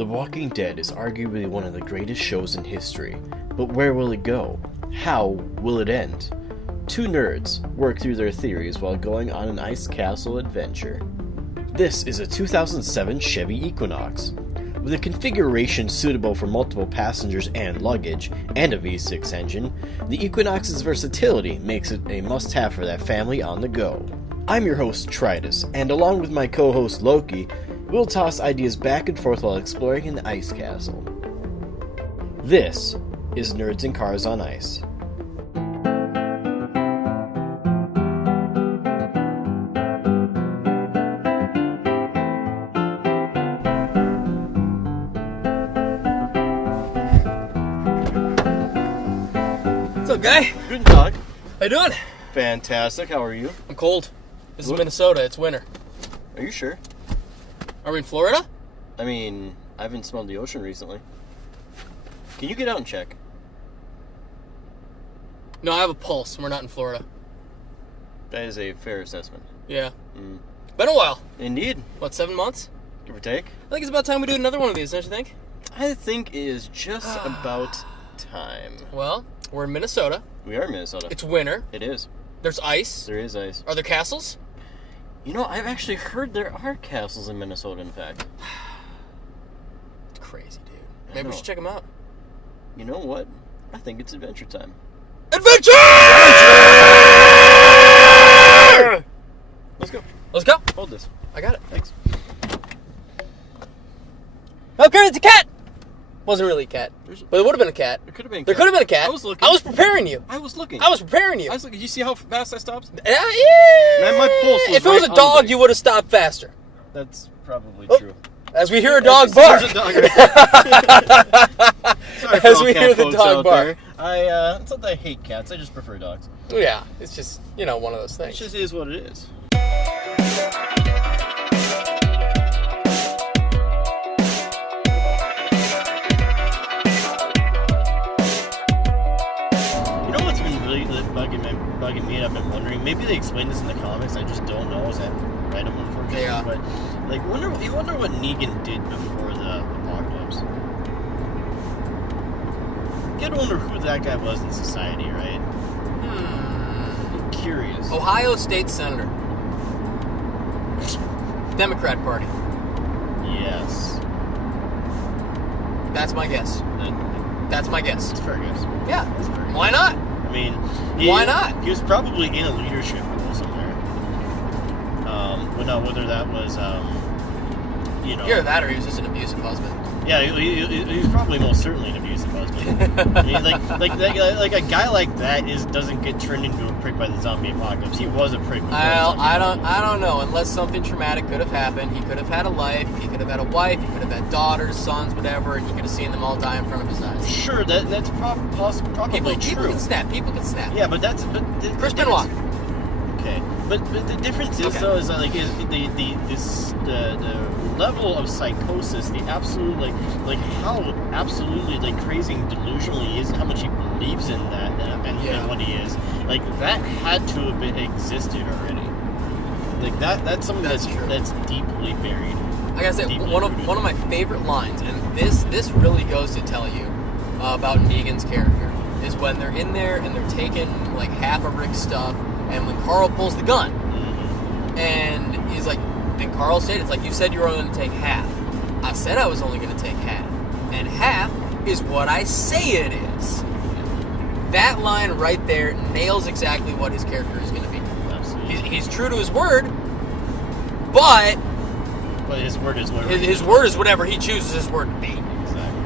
The Walking Dead is arguably one of the greatest shows in history, but where will it go? How will it end? Two nerds work through their theories while going on an ice castle adventure. This is a 2007 Chevy Equinox. With a configuration suitable for multiple passengers and luggage, and a V6 engine, the Equinox's versatility makes it a must-have for that family on the go. I'm your host, Tritus, and along with my co-host, Loki, we'll toss ideas back and forth while exploring an ice castle. This is Nerds and Cars on Ice. What's up, guy? Good talk. How you doing? Fantastic. How are you? I'm cold. This is Minnesota. It's winter. Are you sure? Are we in Florida? I mean, I haven't smelled the ocean recently. Can you get out and check? No, I have a pulse. We're not in Florida. That is a fair assessment. Yeah. Been a while. Indeed. What, 7 months? Give or take. I think it's about time we do another one of these, don't you think? I think it is just about time. Well, we're in Minnesota. We are in Minnesota. It's winter. It is. There's ice. There is ice. Are there castles? You know, I've actually heard there are castles in Minnesota, in fact. It's crazy, dude. I Maybe we know. should check them out. You know what? I think it's adventure time. Adventure! Let's go. Let's go. Hold this. I got it. Thanks. Okay, it's a cat. Wasn't really a cat, but it would have been a cat. It could have been. There could have been a cat. I was looking. I was preparing you. I was looking. I was preparing you. I was looking. You see how fast I stopped? Yeah. My pulse was If it was right a on dog, the- you would have stopped faster. That's probably Oh. true. As we hear a dog bark. There's a dog right there. Sorry for As all we cat hear the folks dog out bark. there. It's not that I hate cats. I just prefer dogs. Yeah, it's just, one of those It things. just is what it is. You know what's been really bugging me, and I've been wondering, maybe they explained this in the comics, I just don't know, is that random, unfortunately, Yeah. but, you wonder what Negan did before the apocalypse. You gotta wonder who that guy was in society, right? I'm curious. Ohio State Senator. Democrat Party. Yes. That's my guess. That's my guess. That's a fair guess. Yeah. That's a fair guess. Why not? I mean, Why not? He was probably in a leadership role somewhere. But now whether that was, Either that or he was just an abusive husband. Yeah, he was probably most certainly an abusive husband. I mean, like a guy like that doesn't get turned into a prick by the zombie apocalypse. He was a prick before the zombie apocalypse. I don't know. Unless something traumatic could have happened, he could have had a life. He could have had a wife. He could have had daughters, sons, whatever, and he could have seen them all die in front of his eyes. Sure, that's probably true. People can snap. People can snap. Yeah, but Chris Benoit. Okay, but the difference is though is that the level of psychosis, the absolute how absolutely crazy and delusional he is, and how much he believes in that and what he is, that had to have existed already. That's something that's deeply buried. I gotta say, one of my favorite lines, and this really goes to tell you about Negan's character, is when they're in there and they're taking half of Rick's stuff, and when Carl pulls the gun, and he's like, and Carl said, it's like, you said you were only going to take half. I said I was only going to take half, and half is what I say it is. That line right there nails exactly what his character is going to be. Absolutely. He's true to his word, but his word is whatever. His word is whatever he chooses his word to be. Exactly.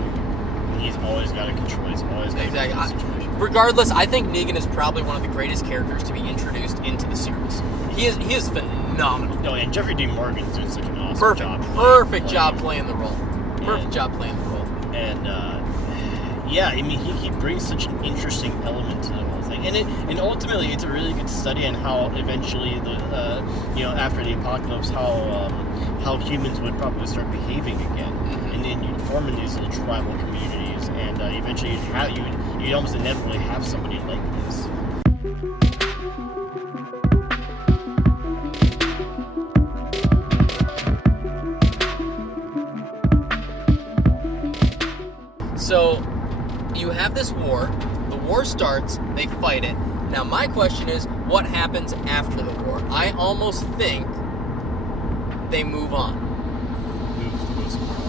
And he's always got to control. He's always got to control the situation. Regardless, I think Negan is probably one of the greatest characters to be introduced into the series. He is phenomenal. No, and Jeffrey Dean Morgan's doing such an awesome job. Perfect job playing the role. Perfect job playing the role. And I mean, he brings such an interesting element to the whole thing, and ultimately, it's a really good study on how eventually after the apocalypse, how humans would probably start behaving again, and then you'd form in these little tribal communities, and eventually you'd almost inevitably have somebody like this. So you have this war. The war starts. They fight it. Now my question is, what happens after the war? I almost think they move on.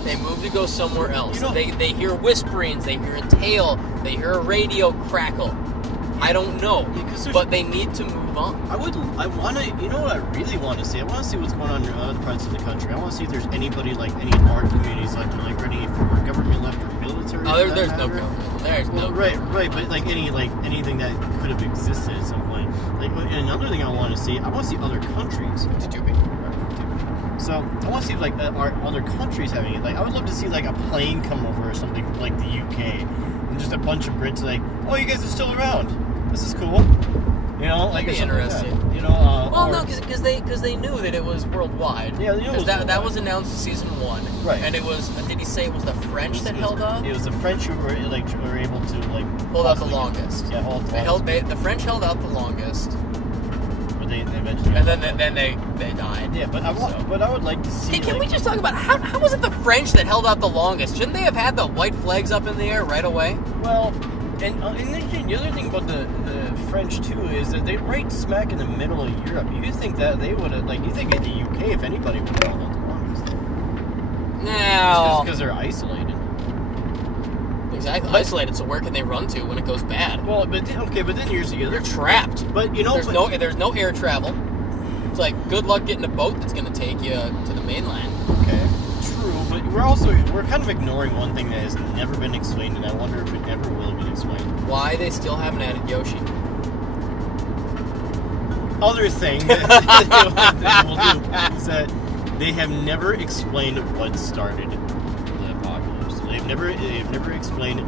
They move to go somewhere else. They hear whisperings. They hear a tale. They hear a radio crackle. I don't know, but they need to move on. I want to, you know what I really want to see? I want to see what's going on in other parts of the country. I want to see if there's anybody, like, any art communities, like ready for government left or military. Oh, there's no government. There's no government. Right, but, like, anything that could have existed at some point. Like, and another thing I want to see other countries. So, I want to see, like, are other countries having it. Like, I would love to see, like, a plane come over or something from, like, the UK. And just a bunch of Brits, like, oh, you guys are still around. This is cool. You know, like, that'd be interesting. Like that. You know, well, no, because they knew that it was worldwide. Yeah, they knew it was that was announced in season 1. Right. And it was. Did he say it was the French that held up? It was the French who were able to hold out the longest. Yeah, hold the longest. The French held out the longest. But they eventually. And then they died. Yeah, but I would like to see. Hey, can we just talk about how was it the French that held out the longest? Shouldn't they have had the white flags up in the air right away? Well. And the other thing about the French too is that they're right smack in the middle of Europe. You think that they would have, like, you think in the UK, if anybody would have held on the longest? No, because they're isolated. Exactly, isolated. So where can they run to when it goes bad? Well, but then here's the other. They're trapped. But you know, there's no air travel. It's like good luck getting a boat that's going to take you to the mainland. Okay. But we're kind of ignoring one thing that has never been explained, and I wonder if it ever will be explained. Why they still haven't added Yoshi? Other thing that we'll do is that they have never explained what started the apocalypse. They've never explained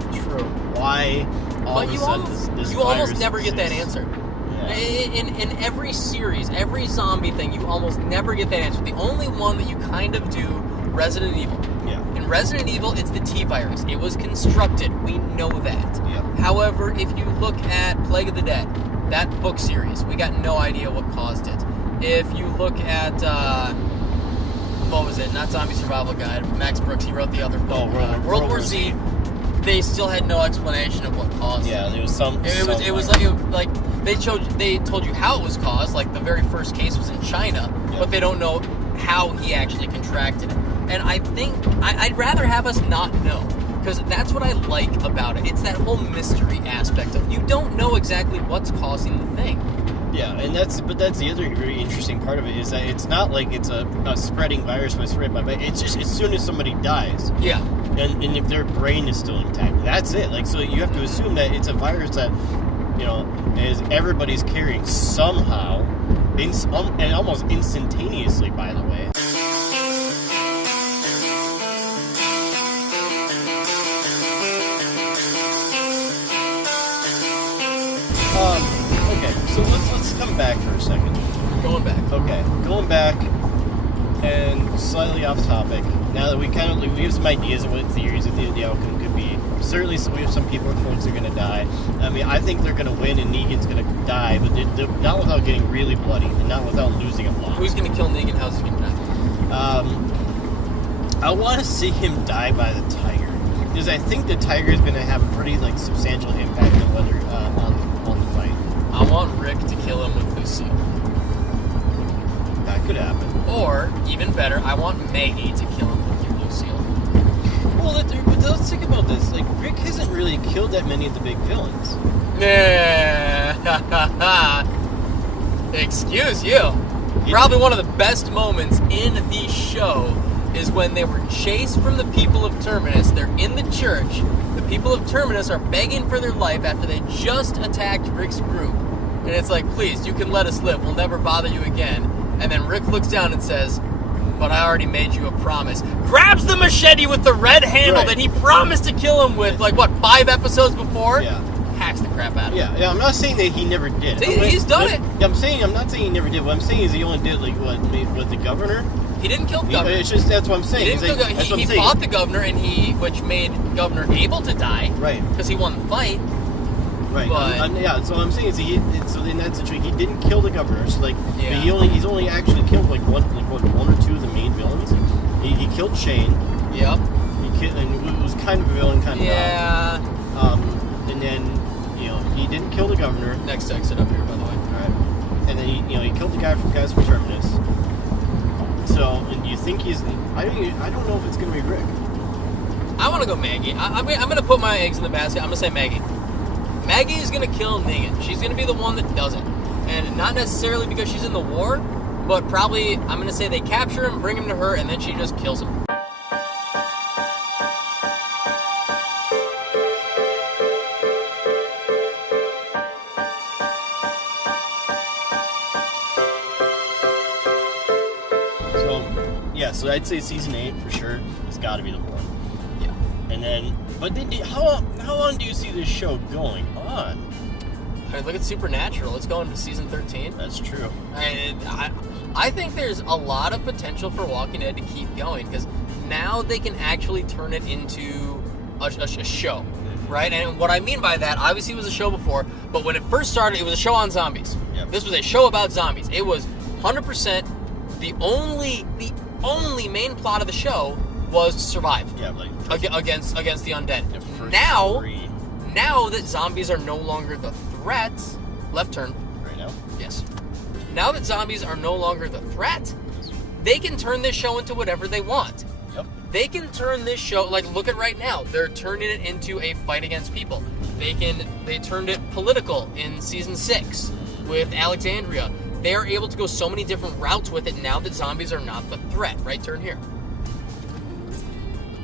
why all of a sudden this you virus almost never get that answer. Yeah. In every series, every zombie thing, you almost never get that answer. The only one that you kind of do, Resident Evil. Yeah. In Resident Evil, it's the T virus. It was constructed. We know that. Yeah. However, if you look at Plague of the Dead, that book series, we got no idea what caused it. If you look at, what was it? Not Zombie Survival Guide. Max Brooks, he wrote the other book. World War Z. They still had no explanation of what caused it. Yeah, there was some. It was like they told you how it was caused. Like the very first case was in China, but they don't know how he actually contracted it. And I think I'd rather have us not know, because that's what I like about it. It's that whole mystery aspect of you don't know exactly what's causing the thing. Yeah, and that's the other really interesting part of it is that it's not like it's a spreading virus by spread by bite. It's just as soon as somebody dies. Yeah. And if their brain is still intact, that's it. Like, so you have to assume that it's a virus that, you know, is everybody's carrying somehow, and almost instantaneously, by the way. Okay, so let's come back for a second. Going back. Okay, going back, and slightly off topic. Now that we have some ideas of what theories of the outcome could be. Certainly, we have some people, folks are going to die. I mean, I think they're going to win and Negan's going to die, but not without getting really bloody and not without losing a lot. Who's going to kill Negan? How's he going to die? I want to see him die by the tiger, because I think the tiger is going to have a pretty substantial impact on whether on the fight. I want Rick to kill him with Lucille. That could happen. Or, even better, I want Maggie to kill him with Lucille. Well, but let's think about this. Like, Rick hasn't really killed that many of the big villains. Excuse you. Probably one of the best moments in the show is when they were chased from the people of Terminus. They're in the church. The people of Terminus are begging for their life after they just attacked Rick's group. And it's like, please, you can let us live. We'll never bother you again. And then Rick looks down and says, but I already made you a promise. Grabs the machete with the red handle that he promised to kill him with, 5 episodes before? Yeah. Hacks the crap out of him. Yeah, I'm not saying that he never did. He's done it. Yeah, I'm not saying he never did. What I'm saying is he only did, with the governor? He didn't kill the governor. It's just, that's what I'm saying. He fought the governor, and which made Governor able to die. Right. Because he won the fight. Right. But, so what I'm saying is so in that situation, he didn't kill the governor. So yeah. he's only actually killed one or two of the main villains. He killed Shane. Yep. And it was kind of a villain, kind of not. he didn't kill the governor. Next exit up here, by the way. All right. And then he killed the guys from Terminus. So, and you think he's? I don't know if it's gonna be Rick. I want to go Maggie. I'm gonna put my eggs in the basket. I'm gonna say Maggie. Maggie is gonna kill Negan. She's gonna be the one that does it, and not necessarily because she's in the war, but probably I'm gonna say they capture him, bring him to her, and then she just kills him. So I'd say season 8 for sure has got to be the one. Yeah. And then, but then how long do you see this show going on? I mean, look at Supernatural. It's going to season 13. That's true. I think there's a lot of potential for Walking Dead to keep going because now they can actually turn it into a show, right? And what I mean by that, obviously it was a show before, but when it first started, it was a show on zombies. Yep. This was a show about zombies. It was 100% the only main plot of the show was to survive. Yeah, like against the undead. Yeah, now that zombies are no longer the threat, left turn. Right now? Yes. Now that zombies are no longer the threat, they can turn this show into whatever they want. Yep. They can turn this show, like look at right now, they're turning it into a fight against people. They turned it political in season 6 with Alexandria. They are able to go so many different routes with it now that zombies are not the threat. Right turn here.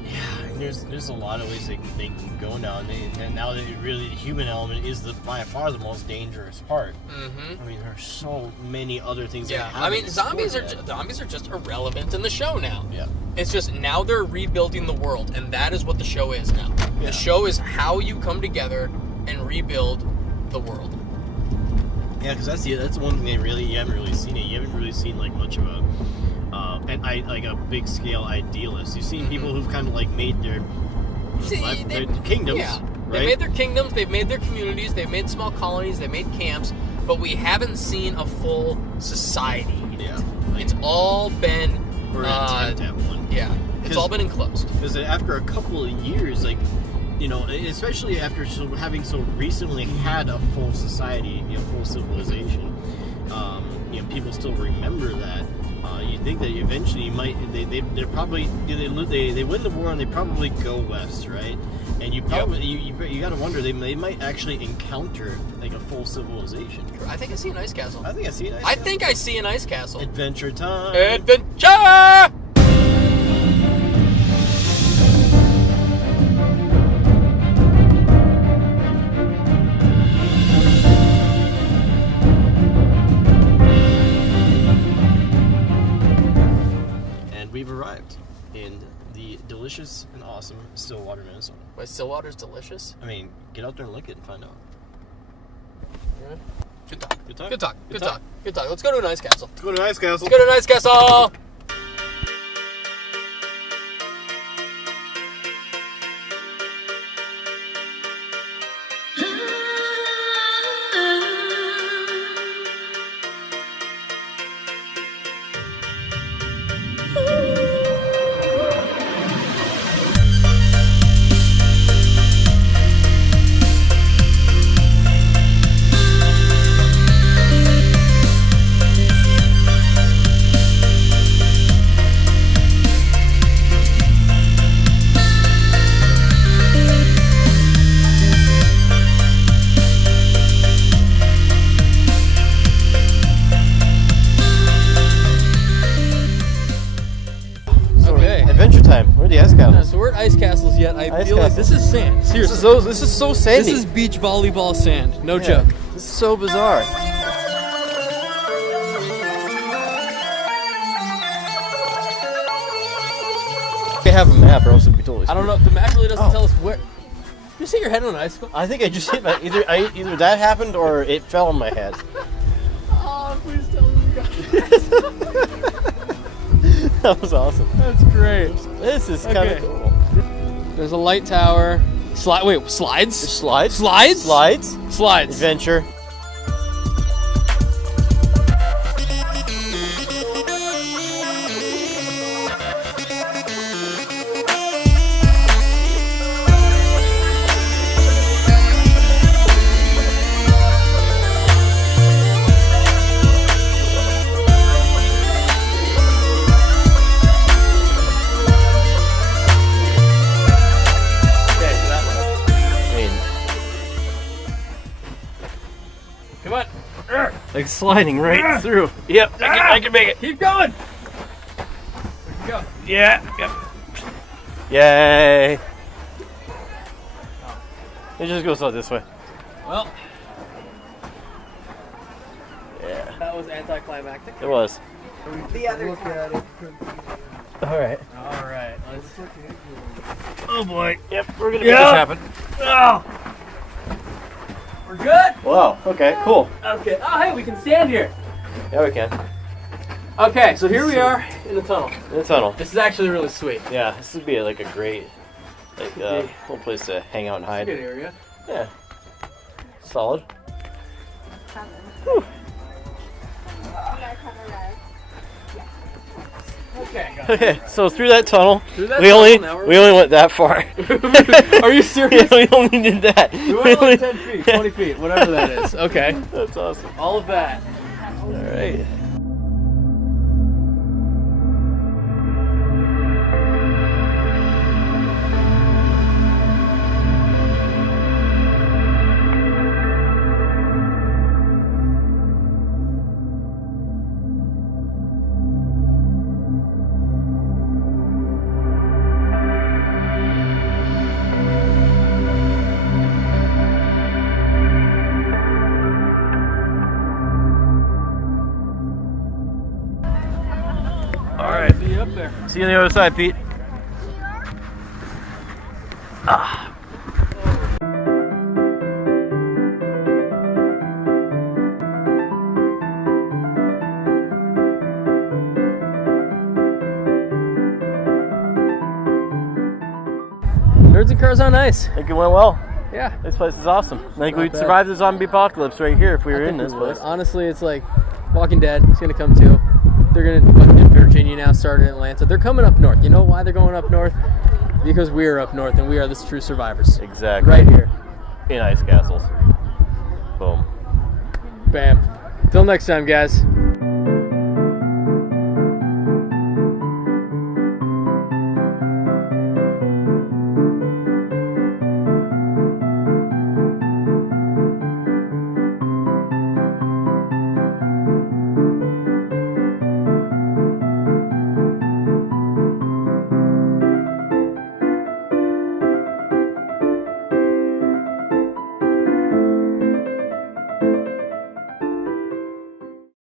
Yeah, and there's a lot of ways they can go now, and now that really the human element is by far the most dangerous part. Mm-hmm. I mean, there's so many other things. Yeah, I mean, zombies are just irrelevant in the show now. Yeah, it's just now they're rebuilding the world, and that is what the show is now. Yeah. The show is how you come together and rebuild the world. Yeah, because that's one thing you haven't really seen it. You haven't really seen like much of a big scale idealist. You've seen people who've kind of like made their kingdoms. Yeah, right? They made their kingdoms. They've made their communities. They've made small colonies. They've made camps. But we haven't seen a full society yet. Yeah, it's all been or an attempt at one. Yeah, it's all been enclosed. Because after a couple of years, like. Especially after having so recently had a full society, full civilization, people still remember that. You think that eventually they're probably they win the war and they probably go west, right? And you probably you got to wonder they might actually encounter like a full civilization. I think I see an ice castle. I think I see an ice castle. Adventure time. Adventure! We've arrived in the delicious and awesome Stillwater, Minnesota. Wait, Stillwater's delicious? I mean, get out there and look it and find out. Yeah. Good talk. Good talk. Good talk. Good talk. Good talk. Let's go to an ice castle. Let's go to an ice castle. Let's go to an ice castle! So we're at ice castles yet. I feel like this is sand. Seriously. This is so sandy. This is beach volleyball sand. No joke. This is so bizarre. We have a map, or else it'd be totally. I don't know. The map really doesn't tell us where. Did you hit your head on an icicle? I think I just hit my either that happened or it fell on my head. Oh, please tell me you got it. That was awesome. That's great. This is kind of cool. There's a light tower. Slides? Slides? Slides? Slides? Slides. Adventure. like sliding right through. Yep, I can make it. Keep going. Where'd you go? Yeah. Yep. Yay. It just goes out this way. Well, Yeah. that was anticlimactic. It was. The other time. All right. All right. Let's Oh boy. Yep, we're gonna make this happen. Oh. We're good? Wow. Okay. Cool. Okay. Oh, hey, we can stand here. Yeah, we can. Okay, so here we are in the tunnel. In the tunnel. This is actually really sweet. Yeah, this would be like a great, like, little place to hang out and hide. Good area. Yeah. Solid. Okay. Okay, so through that tunnel, Through that we tunnel, only now we only went that far. Are you serious? Yeah, we only did that. We went like 10 feet, 20 feet, whatever that is. Okay. That's awesome. All of that. All right. All right. See you up there. See you on the other side, Pete. Ah. Nerds and Cars on Ice. I think it went well. Yeah. This place is awesome. I think Not we'd bad. survive the zombie apocalypse right here if we were I in think this we would. place. Honestly, it's like Walking Dead. It's gonna come too. They're gonna in Virginia now, starting in Atlanta. They're coming up north. You know why they're going up north? Because we are up north, and we are the true survivors. Exactly. Right here. In ice castles. Boom. Bam. Till next time, guys.